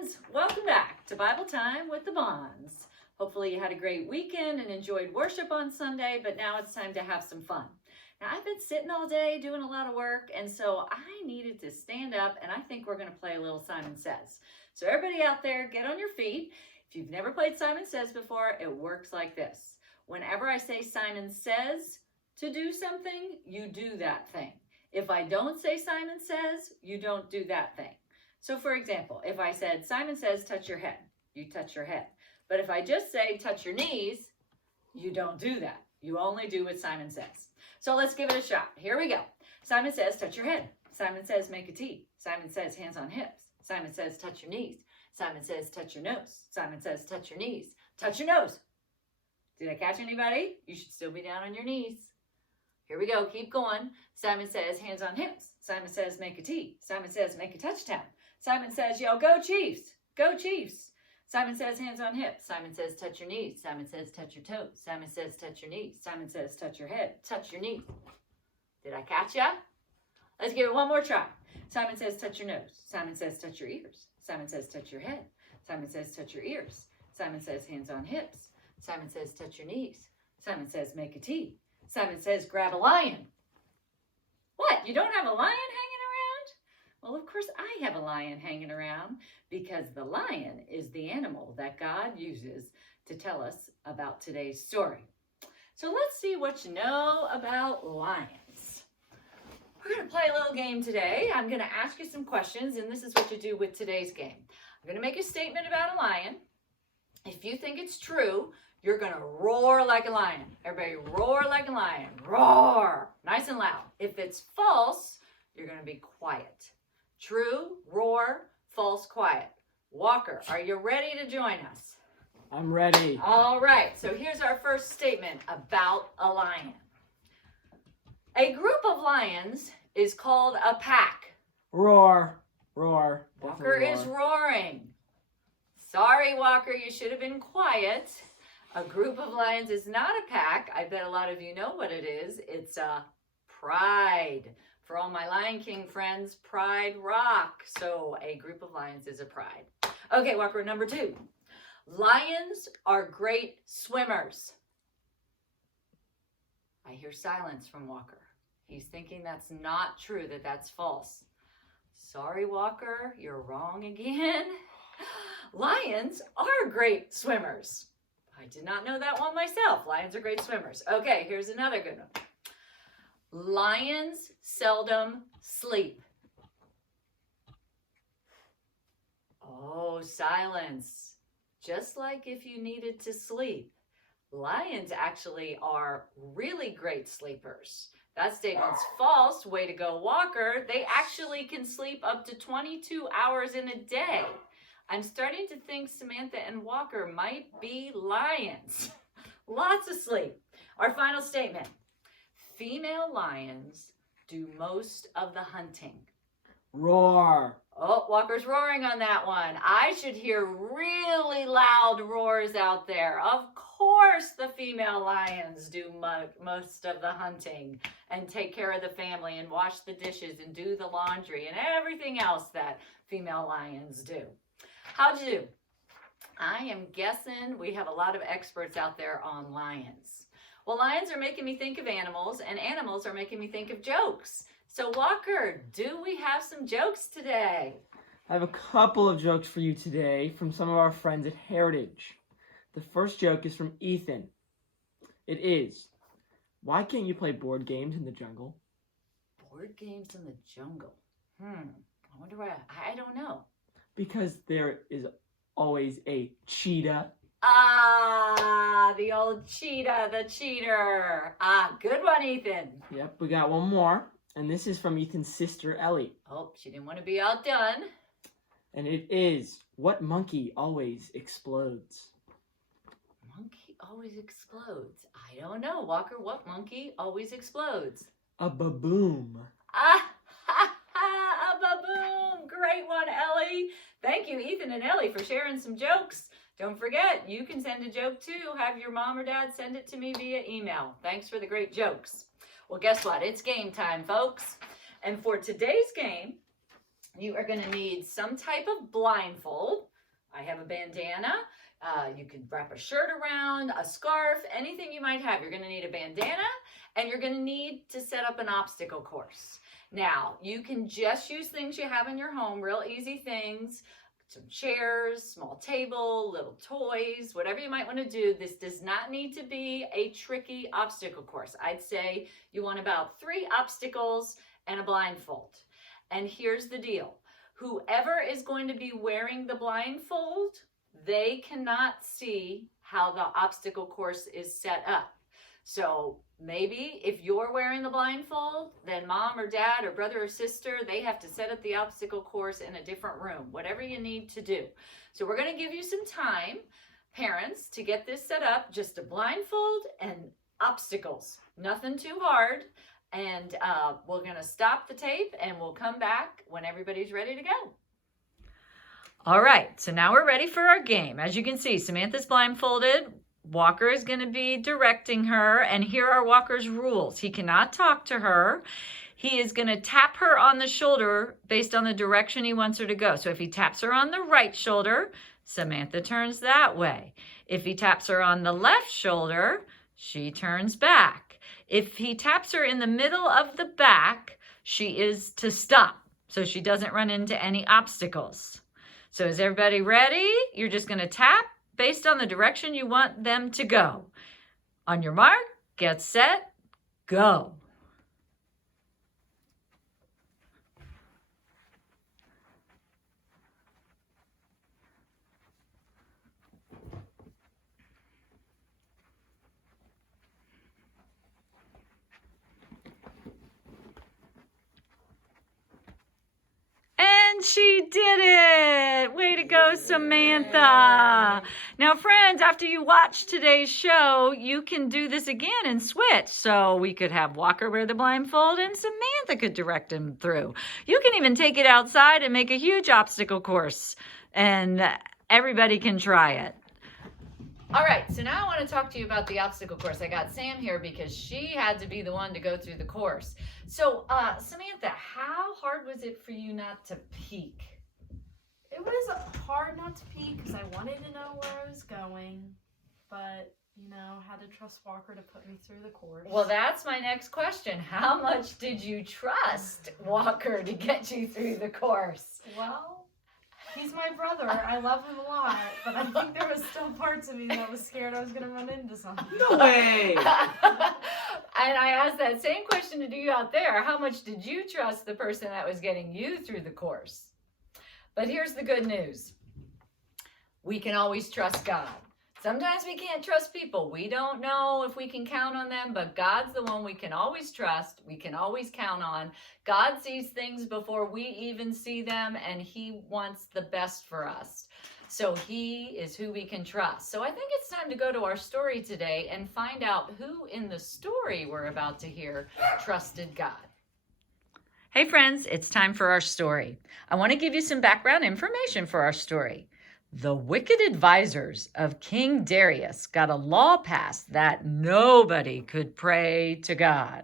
friends, welcome back to Bible Time with the Bonds. Hopefully you had a great weekend and enjoyed worship on Sunday, but now it's time to have some fun. Now I've been sitting all day doing a lot of work, and so I needed to stand up, and I think we're going to play a little Simon Says. So everybody out there, get on your feet. If you've never played Simon Says before, it works like this. Whenever I say Simon says to do something, you do that thing. If I don't say Simon says, you don't do that thing. So for example, if I said, Simon says, touch your head, you touch your head. But if I just say, touch your knees, you don't do that. You only do what Simon says. So let's give it a shot. Here we go. Simon says, touch your head. Simon says, make a T. Simon says, hands on hips. Simon says, touch your knees. Simon says, touch your nose. Simon says, touch your knees. Touch your nose. Did I catch anybody? You should still be down on your knees. Here we go. Keep going. Simon says, hands on hips. Simon says, make a T. Simon says, make a touchdown. Simon says, yo, go Chiefs. Go Chiefs. Simon says, hands on hips. Simon says, touch your knees. Simon says, touch your toes. Simon says, touch your knees. Simon says, touch your head. Touch your knees. Did I catch ya? Let's give it one more try. Simon says, touch your nose. Simon says, touch your ears. Simon says, touch your head. Simon says, touch your ears. Simon says, hands on hips. Simon says, touch your knees. Simon says, make a T. Simon says, grab a lion. What? You don't have a lion hanging around? Well, of course I have a lion hanging around because the lion is the animal that God uses to tell us about today's story. So let's see what you know about lions. We're going to play a little game today. I'm going to ask you some questions, and this is what you do with today's game. I'm going to make a statement about a lion. If you think it's true, you're going to roar like a lion. Everybody roar like a lion. Roar. Nice and loud. If it's false, you're going to be quiet. True, roar. False, quiet. Walker, are you ready to join us? I'm ready. All right. So here's our first statement about a lion. A group of lions is called a pack. Roar. Roar. Walker Definitely is roar. roaring. Sorry, Walker, you should have been quiet. A group of lions is not a pack. I bet a lot of you know what it is. It's a pride. For all my Lion King friends, Pride Rock. So a group of lions is a pride. Okay, Walker, number 2. Lions are great swimmers. I hear silence from Walker. He's thinking that's not true, that's false. Sorry, Walker, you're wrong again. Lions are great swimmers. I did not know that one myself. Lions are great swimmers. Okay, here's another good one. Lions seldom sleep. Oh, silence. Just like if you needed to sleep. Lions actually are really great sleepers. That statement's false. Way to go, Walker. They actually can sleep up to 22 hours in a day. I'm starting to think Samantha and Walker might be lions. Lots of sleep. Our final statement. Female lions do most of the hunting. Roar. Oh, Walker's roaring on that one. I should hear really loud roars out there. Of course the female lions do most of the hunting and take care of the family and wash the dishes and do the laundry and everything else that female lions do. How'd you do? I am guessing we have a lot of experts out there on lions. Well, lions are making me think of animals, and animals are making me think of jokes. So, Walker, do we have some jokes today? I have a couple of jokes for you today from some of our friends at Heritage. The first joke is from Ethan. It is, why can't you play board games in the jungle? Board games in the jungle. I wonder why. I don't know. Because there is always a cheetah. Ah, the old cheetah, the cheater. Ah, good one, Ethan. Yep, we got one more. And this is from Ethan's sister, Ellie. Oh, she didn't want to be outdone. And it is, what monkey always explodes? Monkey always explodes. I don't know, Walker. What monkey always explodes? A baboom. Ah, ha, ha, a baboon. Great one, Ellie. Thank you, Ethan and Ellie, for sharing some jokes. Don't forget, you can send a joke too. Have your mom or dad send it to me via email. Thanks for the great jokes. Well, guess what? It's game time, folks. And for today's game, you are going to need some type of blindfold. I have a bandana. You could wrap a shirt around, a scarf, anything you might have. You're going to need a bandana, and you're going to need to set up an obstacle course. Now, you can just use things you have in your home, real easy things, some chairs, small table, little toys, whatever you might want to do. This does not need to be a tricky obstacle course. I'd say you want about 3 obstacles and a blindfold. And here's the deal. Whoever is going to be wearing the blindfold, they cannot see how the obstacle course is set up. So maybe if you're wearing the blindfold, then mom or dad or brother or sister, they have to set up the obstacle course in a different room, whatever you need to do. So we're going to give you some time, parents, to get this set up, just a blindfold and obstacles, nothing too hard. And we're going to stop the tape and we'll come back when everybody's ready to go. All right, so now we're ready for our game. As you can see, Samantha's blindfolded. Walker is going to be directing her, and here are Walker's rules. He cannot talk to her. He is going to tap her on the shoulder based on the direction he wants her to go. So if he taps her on the right shoulder, Samantha turns that way. If he taps her on the left shoulder, she turns back. If he taps her in the middle of the back, she is to stop so she doesn't run into any obstacles. So is everybody ready? You're just going to tap based on the direction you want them to go. On your mark, get set, go. And she did it! Way to go, Samantha! Now, friends, after you watch today's show, you can do this again and switch. So we could have Walker wear the blindfold and Samantha could direct him through. You can even take it outside and make a huge obstacle course, and everybody can try it. All right, so now I want to talk to you about the obstacle course. I got Sam here because she had to be the one to go through the course. So, Samantha, how hard was it for you not to peek? It was hard not to peek because I wanted to know where I was going, but, you know, had to trust Walker to put me through the course. Well, that's my next question. How much did you trust Walker to get you through the course? Well, he's my brother. I love him a lot, but I think there was still parts of me that was scared I was going to run into something. No way! And I asked that same question to you out there. How much did you trust the person that was getting you through the course? But here's the good news. We can always trust God. Sometimes we can't trust people. We don't know if we can count on them, but God's the one we can always trust. We can always count on. God sees things before we even see them, and He wants the best for us. So He is who we can trust. So I think it's time to go to our story today and find out who in the story we're about to hear trusted God. Hey friends, it's time for our story. I want to give you some background information for our story. The wicked advisors of King Darius got a law passed that nobody could pray to God.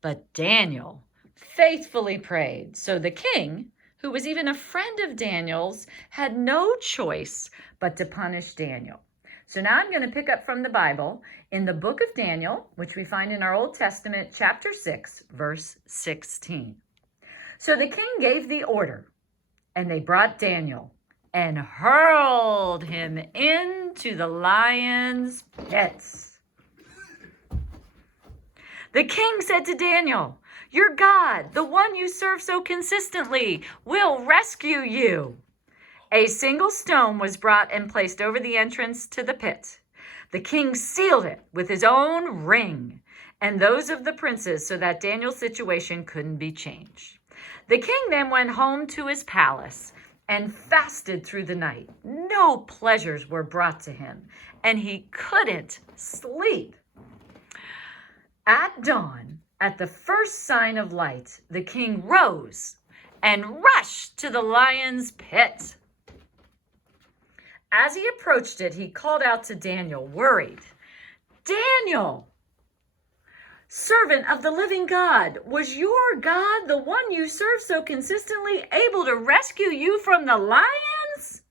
But Daniel faithfully prayed, so the king, who was even a friend of Daniel's, had no choice but to punish Daniel. So now I'm going to pick up from the Bible in the book of Daniel, which we find in our Old Testament, chapter 6, verse 16. So the king gave the order, and they brought Daniel and hurled him into the lion's pits. The king said to Daniel, "Your God, the one you serve so consistently, will rescue you." A single stone was brought and placed over the entrance to the pit. The king sealed it with his own ring and those of the princes so that Daniel's situation couldn't be changed. The king then went home to his palace and fasted through the night. No pleasures were brought to him, and he couldn't sleep. At dawn, at the first sign of light, the king rose and rushed to the lion's pit. As he approached it, he called out to Daniel, worried, "Daniel, servant of the living God, was your God, the one you serve so consistently, able to rescue you from the lions?"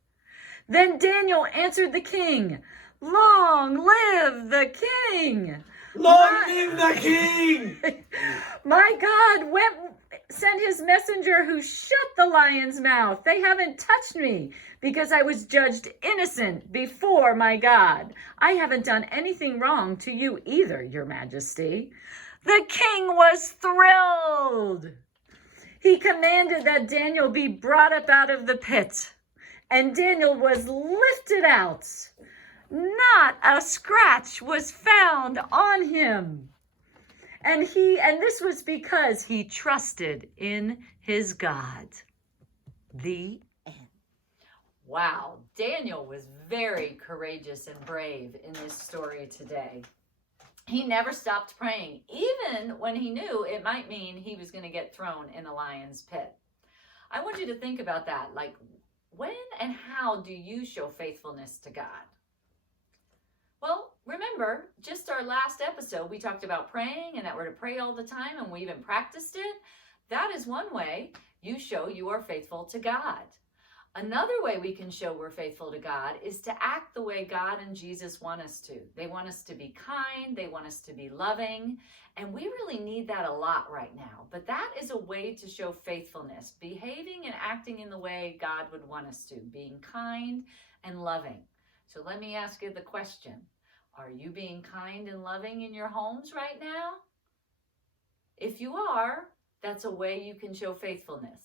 Then Daniel answered the king, "Long live the king!" Long live the king! My God sent his messenger who shut the lion's mouth. They haven't touched me because I was judged innocent before my God. I haven't done anything wrong to you either, your majesty. The king was thrilled. He commanded that Daniel be brought up out of the pit, and Daniel was lifted out. Not a scratch was found on him. And this was because he trusted in his God. The end. Wow, Daniel was very courageous and brave in this story today. He never stopped praying, even when he knew it might mean he was going to get thrown in a lion's pit. I want you to think about that. Like, when and how do you show faithfulness to God? Well, remember, just our last episode, we talked about praying and that we're to pray all the time, and we even practiced it. That is one way you show you are faithful to God. Another way we can show we're faithful to God is to act the way God and Jesus want us to. They want us to be kind, they want us to be loving, and we really need that a lot right now. But that is a way to show faithfulness, behaving and acting in the way God would want us to, being kind and loving. So let me ask you the question. Are you being kind and loving in your homes right now? If you are, that's a way you can show faithfulness.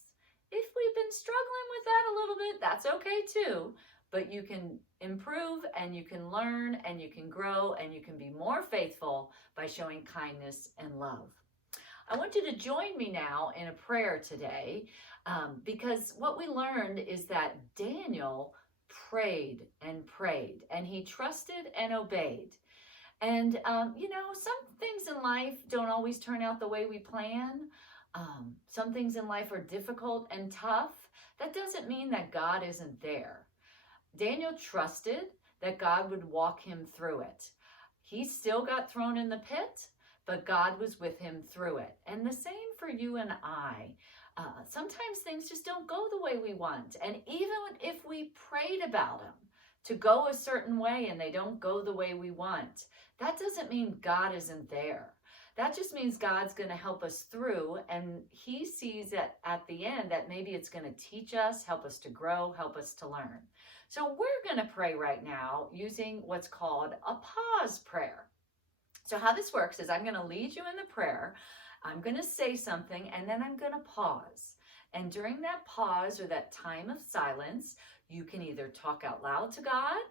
If we've been struggling with that a little bit, that's okay too. But you can improve and you can learn and you can grow and you can be more faithful by showing kindness and love. I want you to join me now in a prayer today because what we learned is that Daniel prayed and he trusted and obeyed. And, some things in life don't always turn out the way we plan. Some things in life are difficult and tough. That doesn't mean that God isn't there. Daniel trusted that God would walk him through it. He still got thrown in the pit, but God was with him through it. And the same for you and I. Sometimes things just don't go the way we want. And even if we prayed about them to go a certain way and they don't go the way we want, that doesn't mean God isn't there. That just means God's going to help us through, and he sees it at the end that maybe it's going to teach us, help us to grow, help us to learn. So we're going to pray right now using what's called a pause prayer. So how this works is I'm going to lead you in the prayer. I'm going to say something, and then I'm going to pause. And during that pause or that time of silence, you can either talk out loud to God,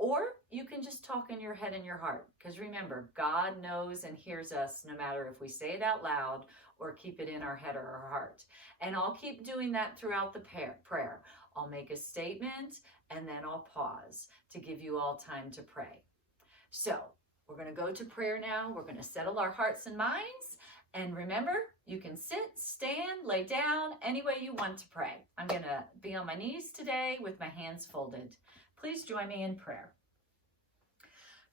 or you can just talk in your head and your heart. Because remember, God knows and hears us no matter if we say it out loud or keep it in our head or our heart. And I'll keep doing that throughout the prayer. I'll make a statement and then I'll pause to give you all time to pray. So we're going to go to prayer now. We're going to settle our hearts and minds. And remember, you can sit, stand, lay down, any way you want to pray. I'm going to be on my knees today with my hands folded. Please join me in prayer.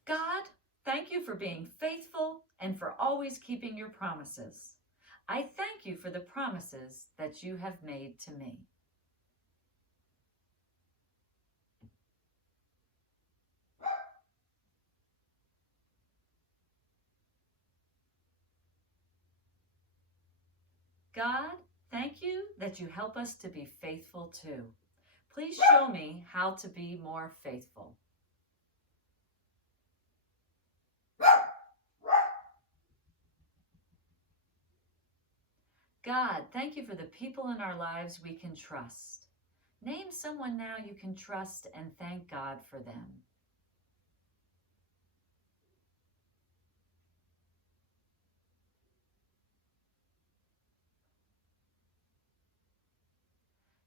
God, thank you for being faithful and for always keeping your promises. I thank you for the promises that you have made to me. God, thank you that you help us to be faithful too. Please show me how to be more faithful. God, thank you for the people in our lives we can trust. Name someone now you can trust and thank God for them.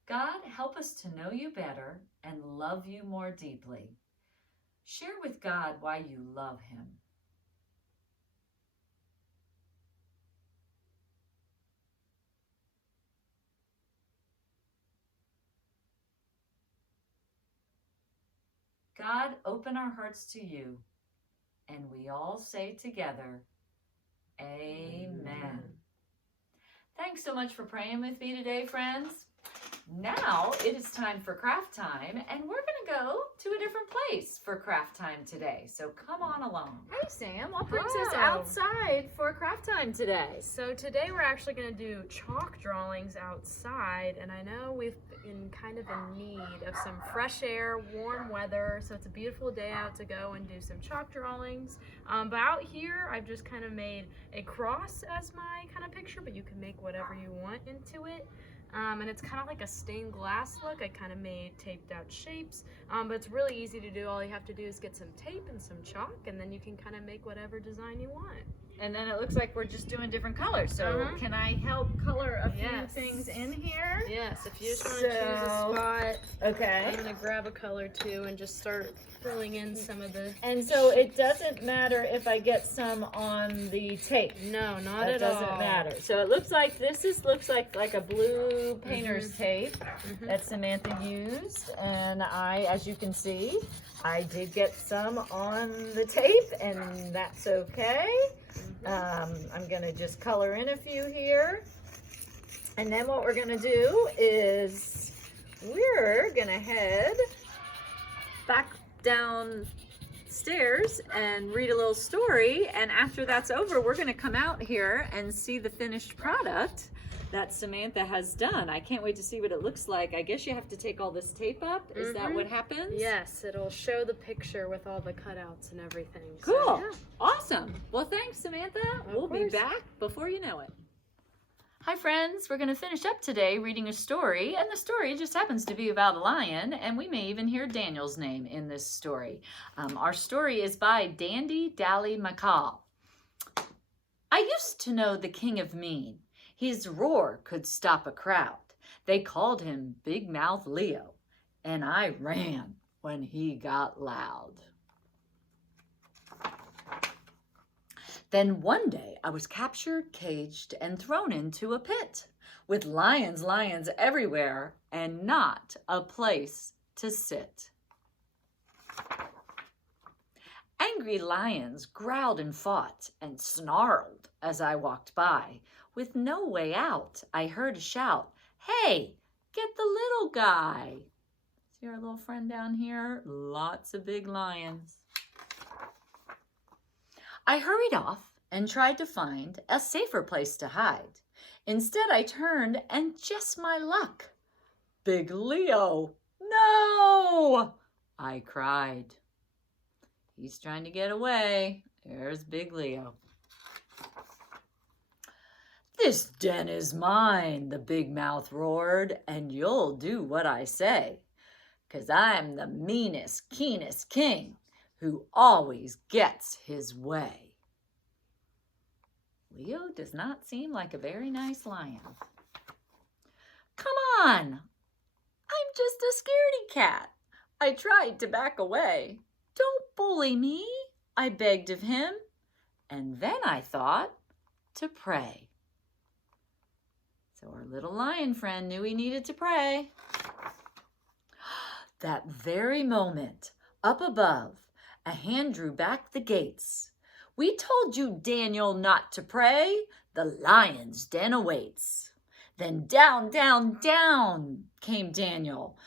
God, help us to know you better and love you more deeply. Share with God why you love him. God, open our hearts to you, and we all say together, Amen. Thanks so much for praying with me today, friends. Now it is time for craft time, and we're going to go to a different place for craft time today. So come on along. Hey Sam, what brings us Oh. outside for craft time today? So today we're actually going to do chalk drawings outside, and I know we've been kind of in need of some fresh air, warm weather, so it's a beautiful day out to go and do some chalk drawings. But out here I've just kind of made a cross as my kind of picture, but you can make whatever you want into it. And it's kind of like a stained glass look. I kind of made taped out shapes, but it's really easy to do. All you have to do is get some tape and some chalk, and then you can kind of make whatever design you want. And then it looks like we're just doing different colors. So Uh-huh. can I help color a few Yes. things in here? Yes, if you just want to choose a So- spot, Okay. I'm gonna grab a color too and just start filling in some of the. And so it doesn't matter if I get some on the tape. No, not That at doesn't all. matter. So it looks like looks like a blue painter's tape Mhm. that Samantha used, and as you can see, I did get some on the tape, and that's okay. I'm gonna just color in a few here, and then what we're gonna do is we're gonna head back downstairs and read a little story, and after that's over we're gonna come out here and see the finished product that Samantha has done. I can't wait to see what it looks like. I guess you have to take all this tape up. Is that Mhm. what happens? Yes, it'll show the picture with all the cutouts and everything. Cool. So, yeah. Awesome. Well, thanks, Samantha. We'll be course. back before you know it. Hi, friends. We're going to finish up today reading a story, and the story just happens to be about a lion, and we may even hear Daniel's name in this story. Our story is by Dandy Dally McCall. I used to know the King of Mean. His roar could stop a crowd. They called him Big Mouth Leo, and I ran when he got loud. Then one day I was captured, caged, and thrown into a pit with lions everywhere and not a place to sit. Angry lions growled and fought and snarled as I walked by. With no way out, I heard a shout, "Hey, get the little guy." See our little friend down here? Lots of big lions. I hurried off and tried to find a safer place to hide. Instead, I turned and just my luck. Big Leo, no! I cried. He's trying to get away. There's Big Leo. "This den is mine," the big mouth roared, "and you'll do what I say, 'cause I'm the meanest, keenest king who always gets his way." Leo does not seem like a very nice lion. "Come on, I'm just a scaredy cat." I tried to back away. "Don't bully me," I begged of him, and then I thought to pray. So our little lion friend knew he needed to pray. That very moment, up above, a hand drew back the gates. "We told you, Daniel, not to pray. The lion's den awaits." Then down, down, down came Daniel,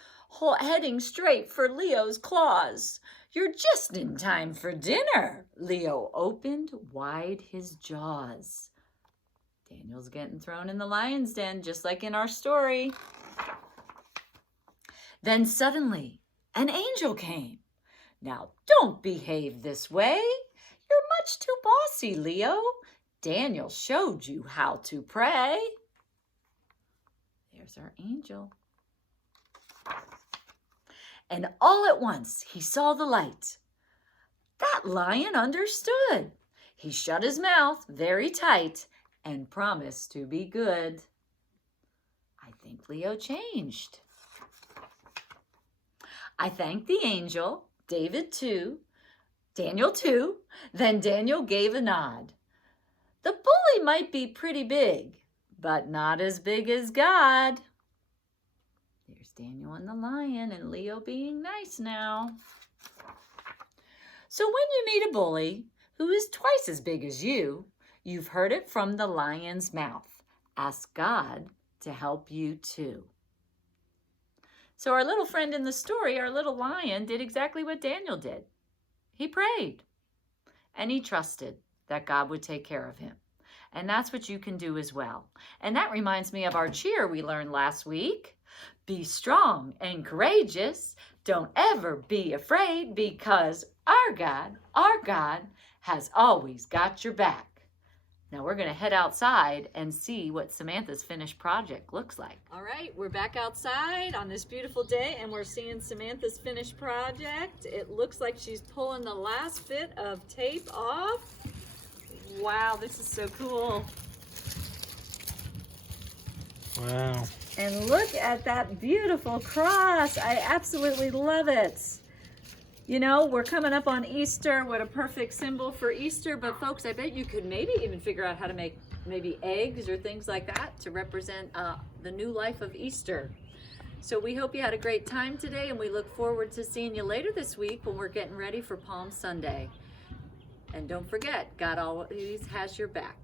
heading straight for Leo's claws. "You're just in time for dinner." Leo opened wide his jaws. Daniel's getting thrown in the lion's den, just like in our story. Then suddenly, an angel came. "Now don't behave this way. You're much too bossy, Leo. Daniel showed you how to pray." There's our angel. And all at once he saw the light. That lion understood. He shut his mouth very tight and promised to be good. I think Leo changed. I thanked the angel, David too, Daniel too. Then Daniel gave a nod. The bully might be pretty big, but not as big as God. There's Daniel and the lion, and Leo being nice now. So when you meet a bully who is twice as big as you, you've heard it from the lion's mouth. Ask God to help you too. So our little friend in the story, our little lion, did exactly what Daniel did. He prayed and he trusted that God would take care of him. And that's what you can do as well. And that reminds me of our cheer we learned last week. Be strong and courageous. Don't ever be afraid, because our God has always got your back. Now we're going to head outside and see what Samantha's finished project looks like. All right, we're back outside on this beautiful day and we're seeing Samantha's finished project. It looks like she's pulling the last bit of tape off. Wow, this is so cool. Wow. And look at that beautiful cross. I absolutely love it. You know, we're coming up on Easter. What a perfect symbol for Easter. But folks, I bet you could maybe even figure out how to make maybe eggs or things like that to represent the new life of Easter. So we hope you had a great time today, and we look forward to seeing you later this week when we're getting ready for Palm Sunday. And don't forget, God always has your back.